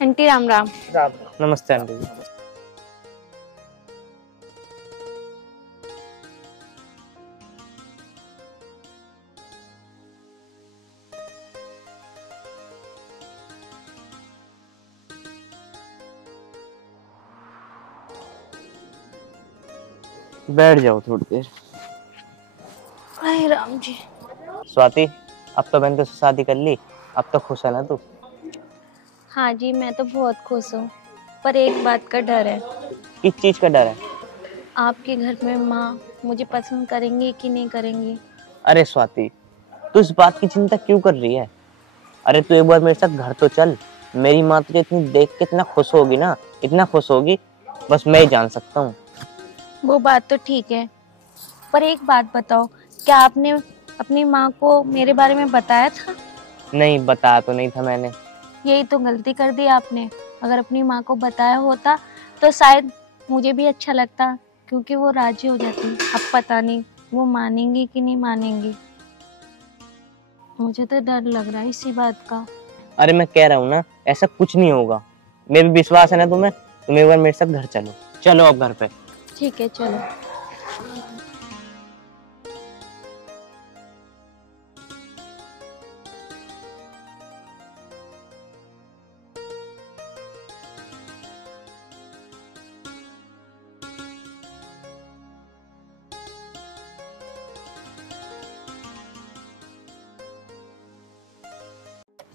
Aunty Ram Ram. Ram नमस्ते aunty जी। बैठ जाओ थोड़ी देर। हाय राम जी। स्वाति, अब तो मैंने तुझसे शादी कर ली, अब तो खुश है ना तू? हाँ जी, मैं तो बहुत खुश हूँ, पर एक बात का डर है। किस चीज का डर है? आपके घर में माँ मुझे पसंद करेंगी कि नहीं करेंगी? अरे स्वाति, तू इस बात की चिंता क्यों कर रही है? अरे तू एक बार मेरे साथ घर तो चल। मेरी माँ तुझे इतनी देख के इतना खुश होगी ना, इतना खुश होगी, बस मैं ही जान सकता हूँ। वो बात तो ठीक है, पर एक बात बताओ, क्या आपने अपनी माँ को मेरे बारे में बताया था? नहीं, बताया तो नहीं था मैंने। यही तो गलती कर दी आपने। अगर अपनी माँ को बताया होता तो शायद मुझे भी अच्छा लगता, क्योंकि वो राजी हो जाती। अब पता नहीं वो मानेंगी कि नहीं मानेंगी। मुझे तो डर लग रहा है इसी बात का। अरे मैं कह रहा हूँ ना, ऐसा कुछ नहीं होगा। मेरे भी विश्वास है ना तुम्हें। तुम एक बार मेरे साथ घर चलो। चलो अब घर पे। ठीक है, चलो।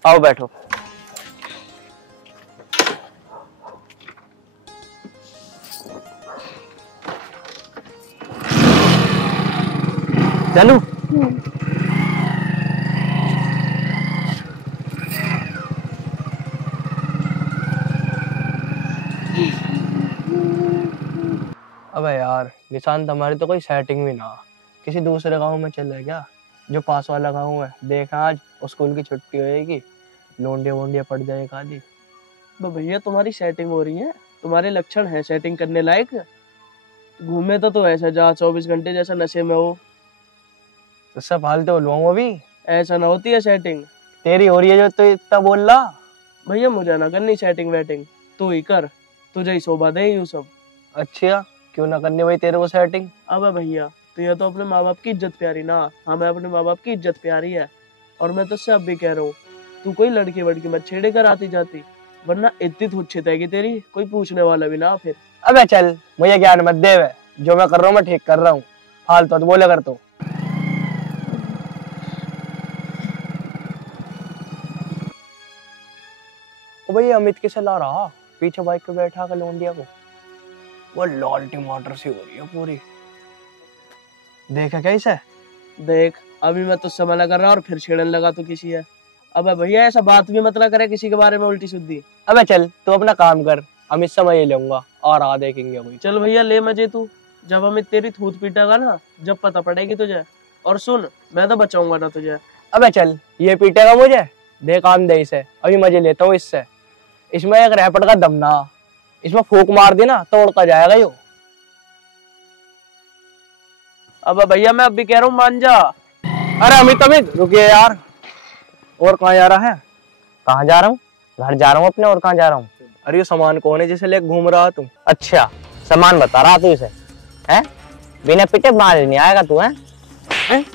आओ बैठो। चलो। अबे यार निशांत, हमारी तो कोई सेटिंग भी ना। किसी दूसरे गांव में चले क्या? जो पास वाला गांव है, देखा आज स्कूल की छुट्टी होएगी, लोंडिया वोंडिया पड़ जाए खाली। भैया तुम्हारी सेटिंग हो रही है, तुम्हारे लक्षण है सेटिंग करने लायक। घूमे तो ऐसा जहाँ 24 घंटे जैसा नशे में हो। तो सब फालतू बोलवाऊं अभी? ऐसा ना होती है सेटिंग। तेरी हो रही है जो तू इतना बोल रहा। भैया मुझे ना करनी सेटिंग वेटिंग, तू ही कर, तुझे ही शोभा दे यूं सब। अच्छा, क्यों ना करने भाई तेरे को सेटिंग? अब भैया तो ये तो अपने माँ बाप की इज्जत प्यारी ना, हमें अपने माँ बाप की इज्जत प्यारी है। और मैं तुझसे अब भी कह रहा हूँ, तू कोई लड़की वड़की मत छेड़े कर आती जाती, वरना इतनी तुच्छत है कि तेरी कोई पूछने वाला भी ना फिर। अबे चल, मुझे ज्ञान मत दे। जो मैं कर रहा हूँ मैं ठीक कर रहा हूँ, फालतू तो बोले कर तू। ओ भाई, अमित किसे ला रहा पीछे बाइक पे बैठा कर लोंडिया को? वो लाल टमाटर सी हो रही है पूरी। देखा कैसे? देख, अभी मैं तुझसे मना कर रहा और फिर छेड़ने लगा तू किसी है। अबे भैया ऐसा बात भी मत ना करे किसी के बारे में उल्टी सुद्दी। अबे चल, तू अपना काम कर, अमित से मैं ये लूंगा और आ देखेंगे कोई। चल भैया ले मजे तू, जब हमें तेरी थूत पीटेगा ना, जब पता पड़ेगी तुझे। और सुन, मैं तो बचाऊंगा ना तुझे। अबे चल, ये पीटेगा मुझे, दे काम दे इसे, अभी मजे लेता हूँ इससे। इसमें एक रैपट का दम ना, इसमें फूक मार दी ना तो उड़ता जाएगा यो। अब भैया मैं अब भी कह रहा हूँ मान जा। अरे अमित अमित रुकिए यार। और कहाँ जा रहा है? कहाँ जा रहा हूँ? घर जा रहा हूँ अपने, और कहाँ जा रहा हूँ? अरे ये सामान कौन है जिसे लेकर घूम रहा तुम? अच्छा, सामान बता रहा तू इसे? हैं? बिना पिटे मार नहीं आएगा तू? हैं?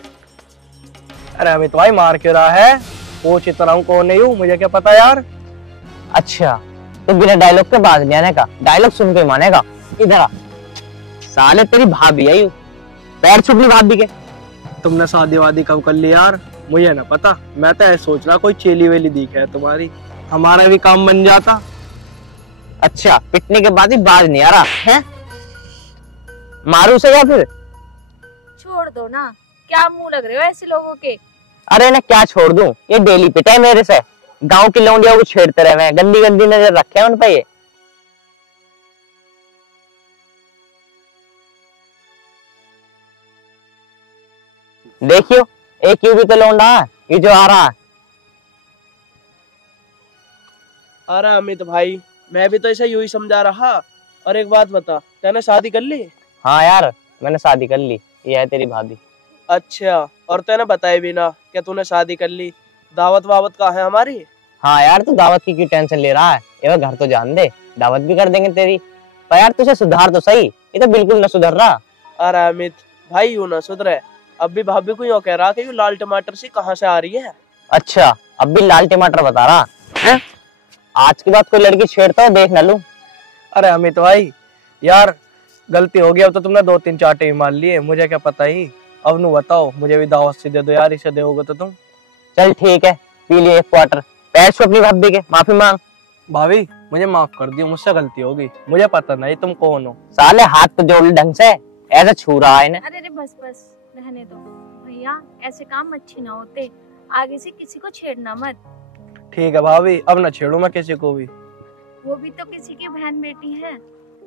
अरे अमित भाई, मार क्यों रहा है? पूछ इतना हूँ कौन नहीं हूँ, मुझे क्या पता यार। अच्छा, तो बिना डायलॉग के बाज नहीं आने का, डायलॉग सुन के मानेगा। इधर आ। साले तेरी भाभी है यू, पैर छुपली भाभी के। तुमने शादी वादी कब कर ली यार? मुझे ना पता, मैं तो ऐसे सोच रहा कोई चेली वेली दिखा है तुम्हारी, हमारा भी काम बन जाता। अच्छा, पिटने के बाद ही बाज नहीं आ रहा है? मारू से या फिर? छोड़ दो ना, क्या मुंह लग रहे हो ऐसे लोगों के? अरे ना क्या छोड़ दूं, ये डेली पिटे मेरे से। गांव की लौंडियों को छेड़ते रहे, गंदी गंदी नजर रखे हैं उन पे ये। देखियो, एक यू भी तो लौंडा है, ये जो आ रहा है। अरे अमित भाई, मैं भी तो ऐसा यूं ही समझा रहा। और एक बात बता, तैने शादी कर ली? हाँ यार, मैंने शादी कर ली, ये है तेरी भाभी। अच्छा, और तैने बताया भी ना क्या तूने शादी कर ली? दावत वावत कहाँ है हमारी? हाँ यार, तू दावत की क्यों टेंशन ले रहा है? ये घर तो जान दे, दावत भी कर देंगे तेरी। पर यार तुझे सुधार तो सही, ये तो बिल्कुल न सुधर रहा। अरे अमित भाई, यूं ना सुधरे। अब भी भाभी को यूं कह रहा कि यूं लाल टमाटर सी कहाँ से आ रही है। अच्छा, अब भी लाल टमाटर बता रहा है? आज के बाद कोई लड़की छेड़ता हो देख न लूं। अरे अमित भाई यार, गलती हो गई। अब तो तुमने 2-3 चाटे ही मार लिए, मुझे क्या पता ही। अब नु बताओ, मुझे भी दावत से दे दो यार, इसे दोगे तो तुम। चल ठीक है, पी लिए 1 क्वार्टर। पैर छू अपनी भाभी के, माफी मांग। भाभी मुझे माफ कर दियो, मुझसे गलती होगी, मुझे पता नहीं तुम कौन हो। साले हाथ तो जोड़ ले ढंग से, ऐसा छू रहा है इन्हें। अरे बस बस रहने दो भैया, ऐसे काम अच्छे ना होते। आगे से किसी को छेड़ना मत। ठीक है भाभी, अब ना छेड़ू मैं किसी को भी। वो भी तो किसी की बहन बेटी है।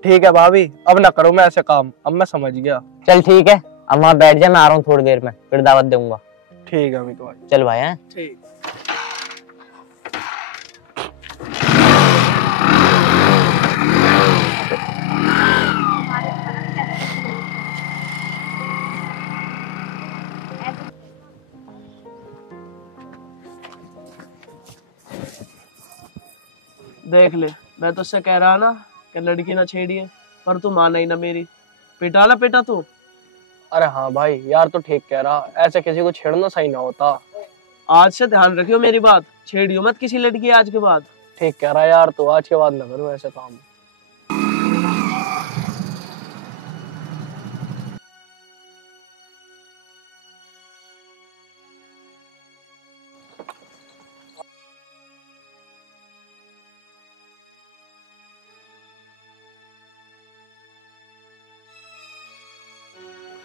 ठीक है भाभी, अब ना करो मैं ऐसे काम, अब मैं समझ गया। चल ठीक है, अब वहाँ बैठ जा, मैं आ रहा हूँ थोड़ी देर में, फिर दावत दूंगा। ठीक है अमित भाई। चल भाई। हैं ठीक। देख ले, मैं तो उससे कह रहा ना कि लड़की ना छेड़िए, पर तू माना ही ना मेरी। पिटा ना बेटा तू। अरे हाँ भाई यार, तो ठीक कह रहा, ऐसे किसी को छेड़ना सही ना होता। आज से ध्यान रखियो मेरी बात, छेड़ियो मत किसी लड़की आज के बाद। ठीक कह रहा यार, तो आज के बाद ना करूँ ऐसे काम।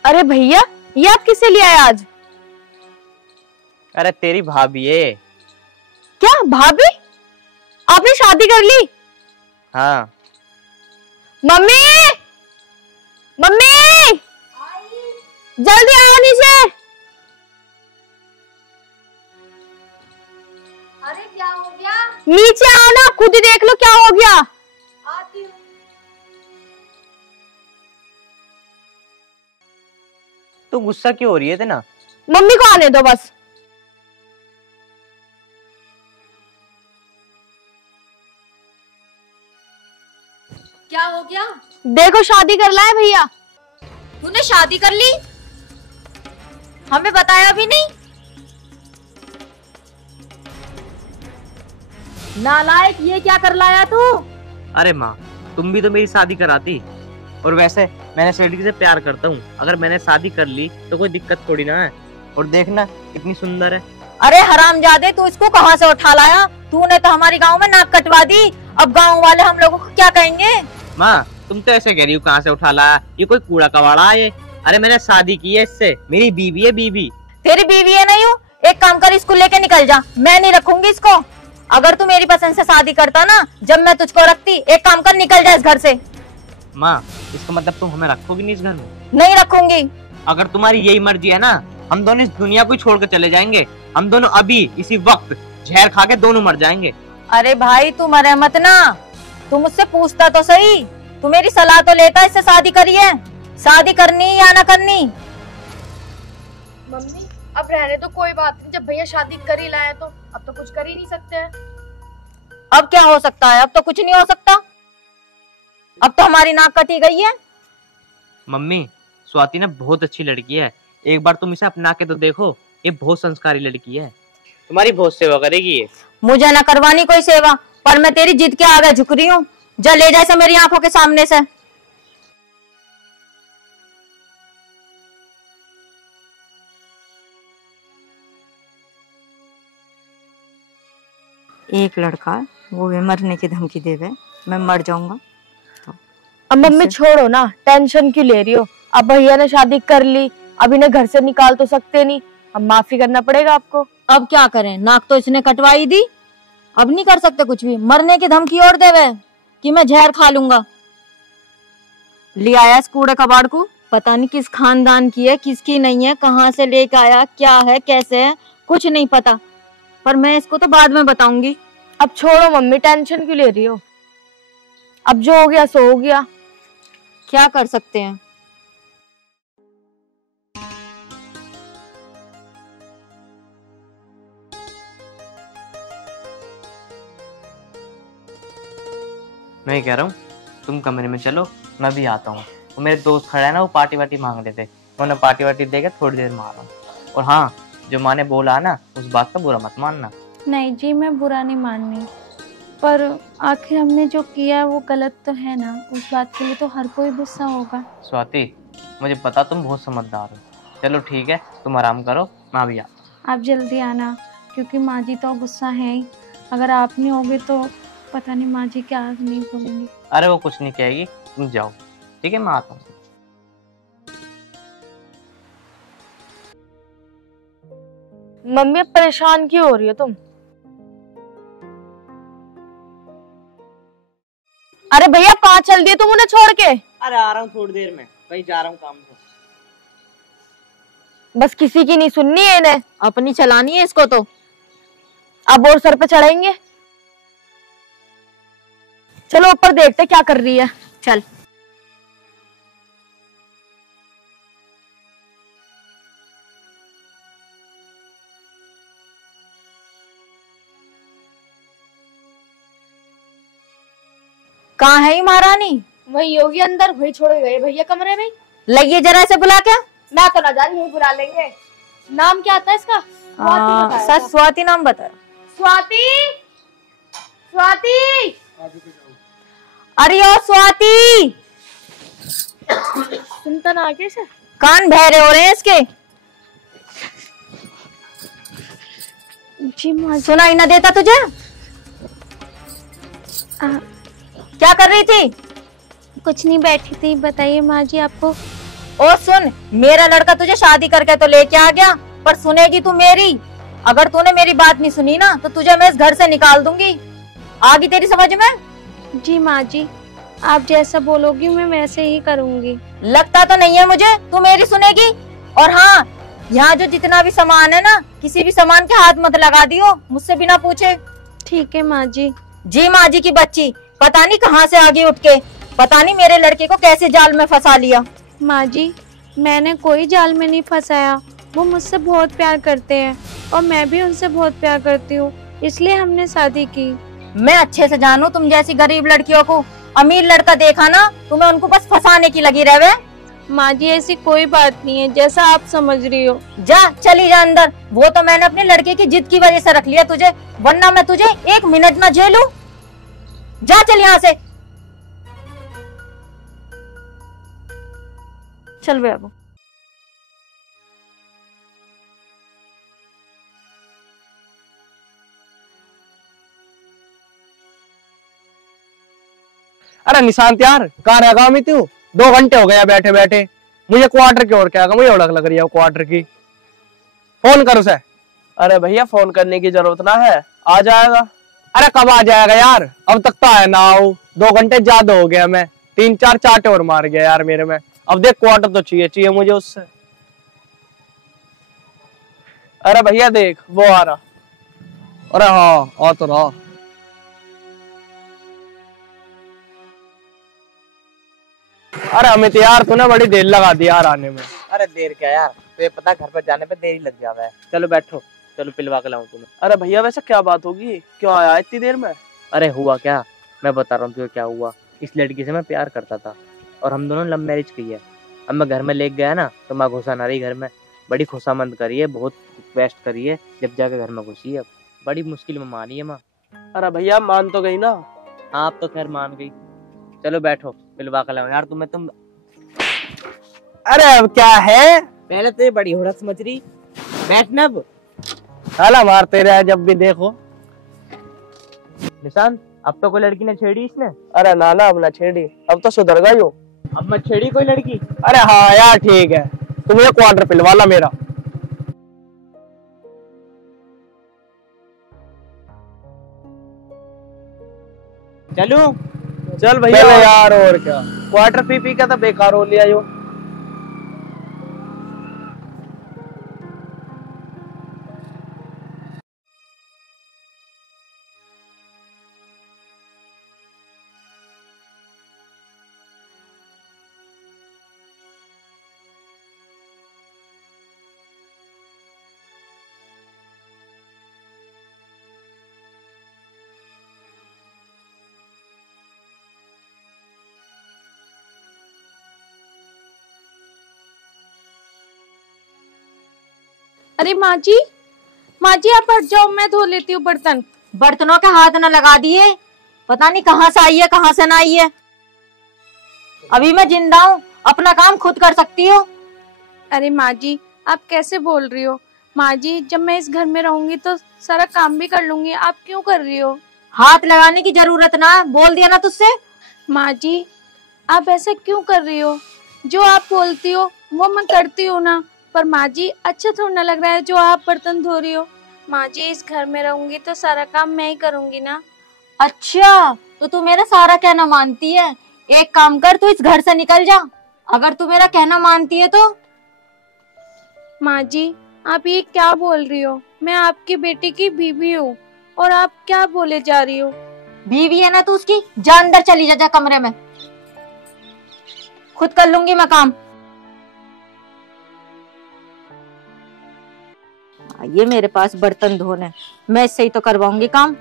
अरे भैया, ये आप किससे ले आए आज? अरे तेरी भाभी है। क्या भाभी? आपने शादी कर ली? हाँ। मम्मी, मम्मी, जल्दी आओ नीचे। अरे क्या हो गया? नीचे आओ ना, खुद ही देख लो क्या हो गया। आती हूँ। तू गुस्सा क्यों हो रही है इतना? मम्मी को आने दो बस। क्या हो गया? देखो शादी कर लाए भैया। तूने शादी कर ली? हमें बताया भी नहीं। नालायक, ये क्या कर लाया तू? अरे माँ, तुम भी तो मेरी शादी कराती। और वैसे मैंने इस लड़की से प्यार करता हूँ, अगर मैंने शादी कर ली तो कोई दिक्कत थोड़ी ना है। और देखना कितनी सुंदर है। अरे हरामजादे, तू इसको कहाँ से उठा लाया? तूने तो हमारी गांव में नाक कटवा दी। अब गांव वाले हम लोगों को क्या कहेंगे? माँ, तुम तो ऐसे कह रही हो कहाँ से उठा लाया, ये कोई कूड़ा कबाड़ा है ये। अरे मैंने शादी की है इससे, मेरी बीवी है बीवी। तेरी बीवी है नहीं हूँ? एक काम कर, इसको लेके निकल जा, मैं नहीं रखूंगी इसको। अगर तू मेरी पसंद से शादी करता ना, जब मैं तुझको रखती। एक काम कर, निकल जा इस घर से। माँ, इसका मतलब तुम हमें रखोगी नहीं इस घर में? नहीं रखूंगी। अगर तुम्हारी यही मर्जी है ना, हम दोनों इस दुनिया को छोड़ कर चले जाएंगे। हम दोनों अभी इसी वक्त जहर खा के दोनों मर जाएंगे। अरे भाई तू मरे मत ना, तू मुझसे पूछता तो सही, तू मेरी सलाह तो लेता। इससे शादी करी है, शादी करनी या ना करनी? मम्मी अब रहने तो, कोई बात नहीं, जब भैया शादी कर ही लाए तो अब तो कुछ कर ही नहीं सकते हैं। अब क्या हो सकता है? अब तो कुछ नहीं हो सकता। अब तो हमारी नाक कटी गई है। मम्मी, स्वाति ना बहुत अच्छी लड़की है, एक बार तुम इसे अपना के तो देखो। ये बहुत संस्कारी लड़की है, तुम्हारी बहुत सेवा करेगी ये। मुझे ना करवानी कोई सेवा, पर मैं तेरी जिद के आगे झुक रही हूँ। जा ले जा इसे मेरी आंखों के सामने से। एक लड़का, वो भी मरने की धमकी देवे, मैं मर जाऊंगा। अब मम्मी छोड़ो ना, टेंशन क्यों ले रही हो? अब भैया ने शादी कर ली, अब इन्हें घर से निकाल तो सकते नहीं, अब माफी करना पड़ेगा आपको। अब क्या करें, नाक तो इसने कटवाई दी, अब नहीं कर सकते कुछ भी। मरने की धमकी और देवे कि मैं जहर खा लूंगा। ले आया इस कूड़े कबाड़ को, पता नहीं किस खानदान की है किसकी नहीं है, कहाँ से लेके आया, क्या है कैसे है, कुछ नहीं पता। पर मैं इसको तो बाद में बताऊंगी। अब छोड़ो मम्मी, टेंशन क्यों ले रही हो? अब जो हो गया सो हो गया, क्या कर सकते हैं। मैं ही कह रहा हूँ तुम कमरे में चलो, मैं भी आता हूँ। वो मेरे दोस्त खड़ा है ना, वो पार्टी वार्टी मांग रहे थे, मैं उन्हें पार्टी वार्टी देकर थोड़ी देर में आ रहा हूँ। और हाँ, जो माँ ने बोला ना, उस बात का बुरा मत मानना। नहीं जी, मैं बुरा नहीं माननी, पर आखिर हमने जो किया वो गलत तो है ना, उस बात के लिए तो हर कोई गुस्सा होगा। स्वाति, मुझे पता तुम बहुत समझदार हो। चलो ठीक है, तुम आराम करो, मैं भी आता हूँ। आप जल्दी आना, क्योंकि माँ जी तो गुस्सा है ही। अगर आप नहीं होगे तो पता नहीं माँ जी क्या नहीं बोलेंगी। अरे वो कुछ नहीं कहेगी, तुम जाओ। ठीक है, मैं आता हूँ। मम्मी अब परेशान क्यों हो रही हो तुम? अरे भैया कहाँ चल दिए तुम उन्हें छोड़ के? अरे आ रहा हूँ थोड़ी देर में, कहीं जा रहा हूँ काम से। बस किसी की नहीं सुननी है इन्हें, अपनी चलानी है इसको तो। अब और सर पे चढ़ाएंगे। चलो ऊपर देखते क्या कर रही है। चल। कहाँ है ये महारानी? वही होगी अंदर, वही छोड़ के गए भैया कमरे में। लइए जरा से बुला क्या। मैं तो ना जा रही, यही बुला लेंगे। नाम क्या आता है इसका? सच स्वाति नाम बता। स्वाति, स्वाति। अरे ओ स्वाति, सुनता ना आगे से। कान बहरे हो रहे हैं इसके। जी माँ जी। सुनाई ना देता तुझे? क्या कर रही थी? कुछ नहीं, बैठी थी। बताइए माँ जी आपको। ओ सुन, मेरा लड़का तुझे शादी करके तो लेके आ गया, पर सुनेगी तू मेरी? अगर तूने मेरी बात नहीं सुनी ना तो तुझे मैं इस घर से निकाल दूंगी। आ गई तेरी समझ में? जी माँ जी, आप जैसा बोलोगी मैं वैसे ही करूँगी। लगता तो नहीं है मुझे तू मेरी सुनेगी। और हाँ, यहाँ जो जितना भी सामान है ना, किसी भी सामान के हाथ मत लगा दियो मुझसे बिना पूछे। ठीक है माँ जी। जी माँ जी की बच्ची, पता नहीं कहाँ से आगे उठ के, पता नहीं मेरे लड़के को कैसे जाल में फंसा लिया। माँ जी, मैंने कोई जाल में नहीं फंसाया। वो मुझसे बहुत प्यार करते हैं और मैं भी उनसे बहुत प्यार करती हूँ, इसलिए हमने शादी की। मैं अच्छे से जानू तुम जैसी गरीब लड़कियों को। अमीर लड़का देखा ना, तुम्हें उनको बस फंसाने की लगी रहे। माँ जी ऐसी कोई बात नहीं है, जैसा आप समझ रही हो। जा, चली जा अंदर। वो तो मैंने अपने लड़के की जिद की वजह से रख लिया तुझे, वरना मैं तुझे एक मिनट ना झेलूं। जा चल यहाँ से। चल बे अब। अरे निशांत यार, कहाँ रह गया मैं? तू 2 घंटे हो गया बैठे बैठे। मुझे क्वार्टर की ओर क्या मुझे ओळख लग रही है क्वार्टर की। फोन कर उसे। अरे भैया फोन करने की जरूरत ना है, आ जाएगा। अरे कब आ जाएगा यार, अब तक तो आया ना आओ। 2 घंटे ज्यादा हो गया, मैं 3-4 चाटे और मार गया यार मेरे में। अब देख क्वार्टर तो चाहिए मुझे उससे। अरे भैया देख, वो आ रहा। अरे हाँ, आ तो रहा। अरे अमित यार, तूने बड़ी देर लगा दी यार आने में। अरे देर क्या यार, तुझे पता घर पर जाने पे देरी लग जाता है। चलो बैठो, चलो पिलवा के लाऊं तुम्हें। अरे भैया वैसे क्या बात होगी, क्यों आया इतनी देर में? अरे हुआ क्या, मैं बता रहा हूँ तुझे क्या हुआ। इस लड़की से मैं प्यार करता था और हम दोनों लव मैरिज की है। अब मैं घर में लेके गया ना तो माँ घुसा ना रही घर में। बड़ी खुशामंद करी है, बहुत रिक्वेस्ट करी है, जब जाके घर में घुसी है। अब बड़ी मुश्किल में मानी है माँ। अरे भैया मान तो गई ना? हाँ अब तो खैर मान गई। चलो बैठो, पिलवा के लाऊं यार तुम्हें। तुम अरे अब क्या है, पहले तो ये बड़ी होड़क समझ रही, बैठना अब। हाला मारते रहे जब भी देखो। निशांत, अब तो कोई लड़की ने छेड़ी इसने? अरे नाना अब ना छेड़ी, अब तो सुधर गई हो। अब मत छेड़ी कोई लड़की। अरे हाँ यार ठीक है, तुम ये क्वार्टर पिलवा ला मेरा। चलो चल भैया यार, और क्या। क्वार्टर पी का तो बेकार हो लिया यो। अरे माँ जी आप हट जाओ, मैं धो लेती हूँ बर्तन। बर्तनों के हाथ न लगा दिए, पता नहीं कहाँ से आई है कहाँ से ना आई है। अभी मैं जिंदा हूँ, अपना काम खुद कर सकती हूँ। अरे माँ जी आप कैसे बोल रही हो? माँ जी जब मैं इस घर में रहूंगी तो सारा काम भी कर लूंगी, आप क्यों कर रही हो? हाथ लगाने की जरूरत ना, बोल दिया ना तुझसे। माँ जी आप ऐसा क्यों कर रही हो? जो आप बोलती हो वो मैं करती हूँ ना। पर माँ जी अच्छा थोड़ा ना लग रहा है जो आप बर्तन धो रही हो। माँ जी इस घर में रहूंगी तो सारा काम मैं ही करूंगी ना। अच्छा तो तू मेरा सारा कहना मानती है। एक काम कर, तू इस घर से निकल जा अगर तू मेरा कहना मानती है तो। माँ जी आप ये क्या बोल रही हो? मैं आपकी बेटी की बीवी हूँ और आप क्या बोले जा रही हो? बीवी है ना तू उसकी, जा अंदर चली जा, जा कमरे में, खुद कर लूंगी मैं काम। ये मेरे पास बर्तन धोने, मैं इससे ही तो करवाऊंगी काम।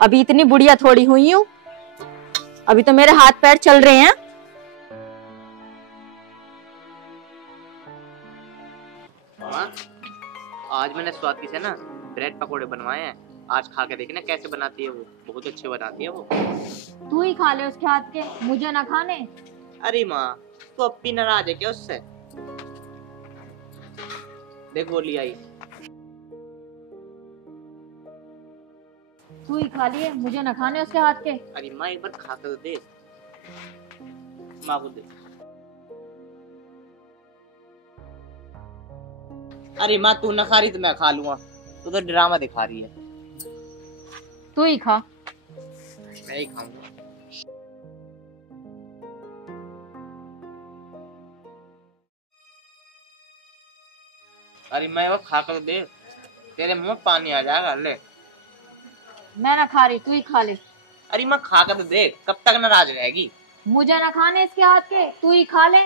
अभी इतनी बुढ़िया थोड़ी हुई हूँ, अभी तो मेरे हाथ पैर चल रहे हैं। आज मैंने स्वाति से ना ब्रेड पकोड़े बनवाए हैं, आज खा के देखना कैसे बनाती है वो, बहुत अच्छे बनाती है वो। तू ही खा ले उसके हाथ के, मुझे ना खाने। अरे माँ तू अब भी नाराज है क्या उससे? देख वो ली आई। तू ही खा लिए, मुझे ना खाने उसके हाथ के। अरे माँ एक बार खा कर दे, माँ को दे। अरे माँ तू ना खा रही तो मैं खा लूंगा, तू तो ड्रामा दिखा रही है। तू ही खा। मैं ही खाऊंगा। अरे मैं वो खा कर दे, तेरे मुंह में पानी आ जाएगा। ले मैं ना खा रही, तू ही खा ले। अरे मैं खा कर दे, कब तक नाराज रहेगी? मुझे ना खाने इसके हाथ के, तू ही खा ले।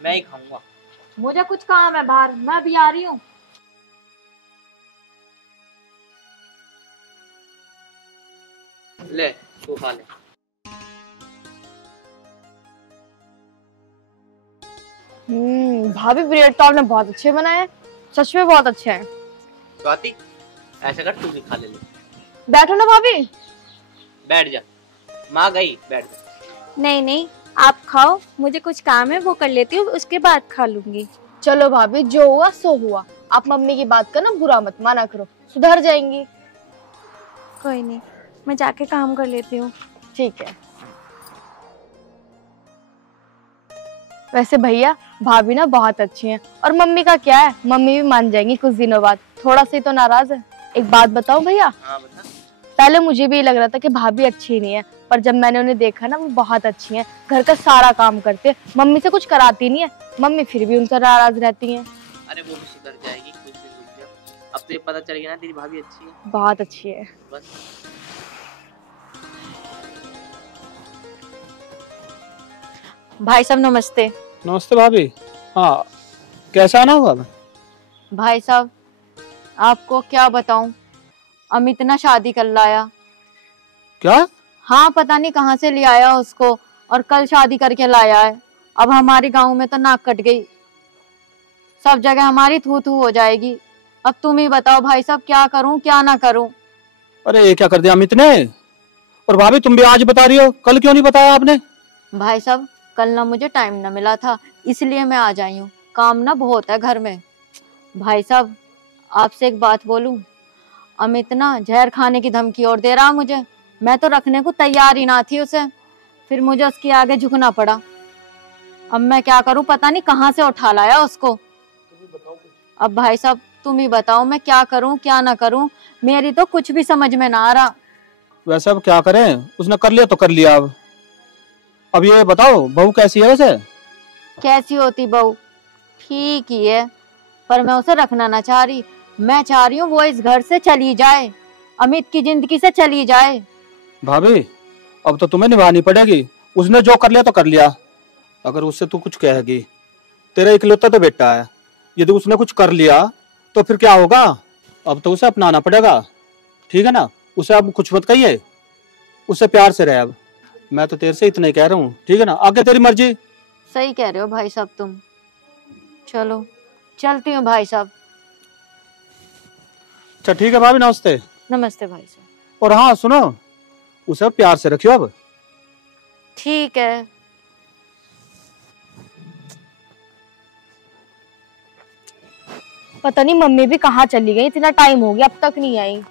मैं ही खाऊंगा। मुझे कुछ काम है बाहर, मैं भी आ रही हूँ। ले तू खा ले। भाभी ब्रेड तो आपने बहुत अच्छे बनाए हैं, सच में बहुत अच्छे हैं। स्वाति ऐसा कर तू भी खा ले। बैठो ना भाभी। बैठ जा, माँ गई, बैठ जा। नहीं आप खाओ, मुझे कुछ काम है वो कर लेती हूँ, उसके बाद खा लूंगी। चलो भाभी, जो हुआ सो हुआ। आप मम्मी की बात का ना बुरा मत माना करो, सुधर जाएंगी। कोई नहीं, मैं जाके काम कर लेती हूँ। ठीक है। वैसे भैया भाभी ना बहुत अच्छी हैं, और मम्मी का क्या है, मम्मी भी मान जाएंगी कुछ दिनों बाद। थोड़ा सा ही तो नाराज है। एक बात बताऊं भैया, हाँ बता। पहले मुझे भी लग रहा था कि भाभी अच्छी नहीं है, पर जब मैंने उन्हें देखा ना वो बहुत अच्छी हैं, घर का सारा काम करते हैं, मम्मी से कुछ कराती नहीं है, मम्मी फिर भी उनसे नाराज रहती हैं। अरे वो भी सुधर जाएगी, कुछ दिन रुक जा। अब तो ये पता चल गया ना तेरी भाभी अच्छी है। बहुत अच्छी है। बस भाई साहब नमस्ते। नमस्ते भाभी। हाँ कैसा आना हुआ? भाई साहब आपको क्या बताऊं, अमित ना शादी कर लाया। क्या? हाँ पता नहीं कहाँ से ले आया उसको, और कल शादी करके लाया है। अब हमारे गांव में तो नाक कट गई, सब जगह हमारी थू थू हो जाएगी। अब तुम ही बताओ भाई साहब, क्या करूं क्या ना करूं। अरे ये क्या कर दिया अमित ने? और भाभी तुम भी आज बता रही हो, कल क्यों नहीं बताया आपने? भाई साहब कल ना मुझे टाइम ना मिला था, इसलिए मैं आ जाई हूँ, काम ना बहुत है घर में। भाई साहब आपसे एक बात बोलूं, अमित ना जहर खाने की धमकी और दे रहा मुझे। मैं तो रखने को तैयार ही ना थी उसे, फिर मुझे उसके आगे झुकना पड़ा। अब मैं क्या करूं, पता नहीं कहाँ से उठा लाया उसको। अब भाई साहब तुम ही बताओ मैं क्या करूं क्या ना करूं, मेरी तो कुछ भी समझ में ना आ रहा। वैसे अब क्या करें, उसने कर लिया तो कर लिया। अब ये बताओ बहू कैसी है वैसे? कैसी होती बहू, ठीक ही है, पर मैं उसे रखना ना चाह रही। मैं चाह रही हूँ वो इस घर से चली जाए, अमित की जिंदगी से चली जाए। भाभी अब तो तुम्हें निभानी पड़ेगी, उसने जो कर लिया तो कर लिया। अगर उससे तू कुछ कहेगी, तेरा इकलौता तो बेटा है, यदि उसने कुछ कर लिया तो फिर क्या होगा? अब तो उसे अपनाना पड़ेगा, ठीक है ना? उसे अब कुछ मत कहिए, उससे प्यार से रहे। अब मैं तो तेरे से इतना ही कह रहा हूँ, ठीक है ना? आगे तेरी मर्जी। सही कह रहे हो भाई साहब तुम। चलो चलती हूँ भाई साहब, अच्छा ठीक है भाभी, नमस्ते। नमस्ते भाई साहब। और हाँ सुनो, उसे प्यार से रखियो अब। ठीक है। पता नहीं मम्मी भी कहाँ चली गई, इतना टाइम हो गया अब तक नहीं आई।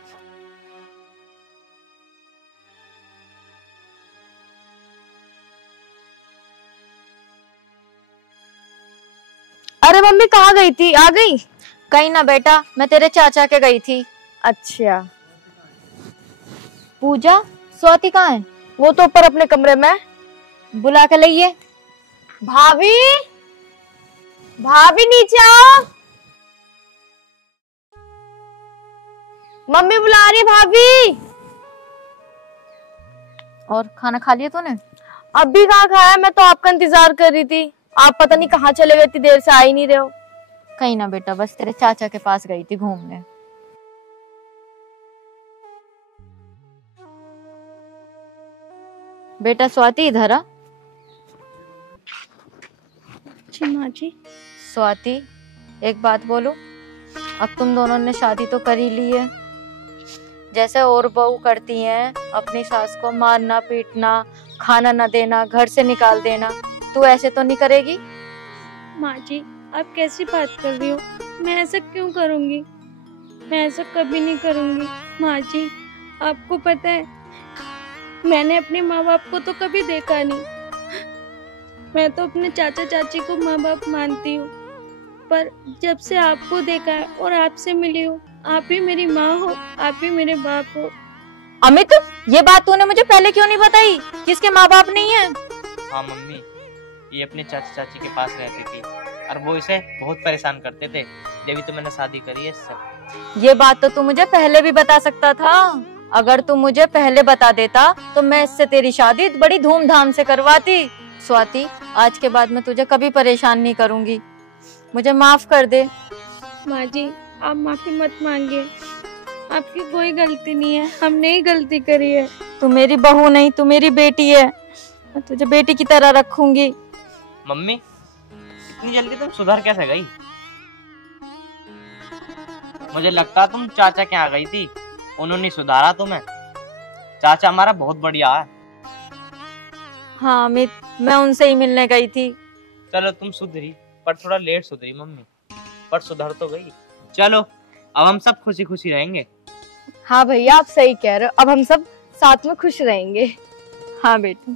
अरे मम्मी कहाँ गई थी? आ गई? कहीं ना बेटा, मैं तेरे चाचा के गई थी। अच्छा। पूजा, स्वाति कहाँ है? वो तो ऊपर अपने कमरे में। बुला के लाइए। भाभी, भाभी नीचे आओ। मम्मी बुला रही है भाभी। और खाना खा लिया तूने? अभी कहाँ खाया, मैं तो आपका इंतजार कर रही थी। आप पता नहीं कहाँ चले गए, इतनी देर से आ ही नहीं रहे हो। कहीं ना बेटा, बस तेरे चाचा के पास गई थी घूमने। बेटा स्वाति इधर आ। जी माँ जी। स्वाति, एक बात बोलूं, अब तुम दोनों ने शादी तो कर ही ली है। जैसे और बहू करती हैं, अपनी सास को मारना पीटना, खाना न देना, घर से निकाल देना, तू ऐसे तो नहीं करेगी? माँ जी, आप कैसी बात कर रही हो? मैं ऐसा क्यों करूँगी? मैं ऐसा कभी नहीं करूँगी। माँ जी, आपको पता है, मैंने अपने माँ बाप को तो कभी देखा नहीं। मैं तो अपने चाचा चाची को माँ बाप मानती हूँ, पर जब से आपको देखा है और आपसे मिली हूँ, आप ही मेरी माँ हो, आप ही मेरे बाप हो। अमित, ये बात तूने मुझे पहले क्यों नहीं बताई कि इसके माँ बाप नहीं है? हाँ मम्मी, ये अपने चाचा चाची के पास रहती थी और वो इसे बहुत परेशान करते थे, जब तो मैंने शादी करी है इससे। ये बात तो तू मुझे पहले भी बता सकता था। अगर तू मुझे पहले बता देता तो मैं इससे तेरी शादी बड़ी धूमधाम से करवाती। स्वाति, आज के बाद मैं तुझे कभी परेशान नहीं करूंगी, मुझे माफ कर दे। माँ जी, आप माफी मत मांगिए, आपकी कोई गलती नहीं है, हमने ही गलती करी है। तू मेरी बहू नहीं, तू मेरी बेटी है, मैं तुझे बेटी की तरह रखूंगी। मम्मी, इतनी जल्दी तुम सुधर कैसे गई? मुझे लगता तुम चाचा के यहाँ गई थी, उन्होंने सुधारा तुम्हें। चाचा हमारा बहुत बढ़िया है। हाँ अमित, मैं उनसे ही मिलने गई थी। चलो तुम सुधरी, पर थोड़ा लेट सुधरी मम्मी, पर सुधर तो गई। चलो अब हम सब खुशी खुशी रहेंगे। हाँ भैया, आप सही कह रहे हो, अब हम सब साथ में खुश रहेंगे। हाँ बेटा।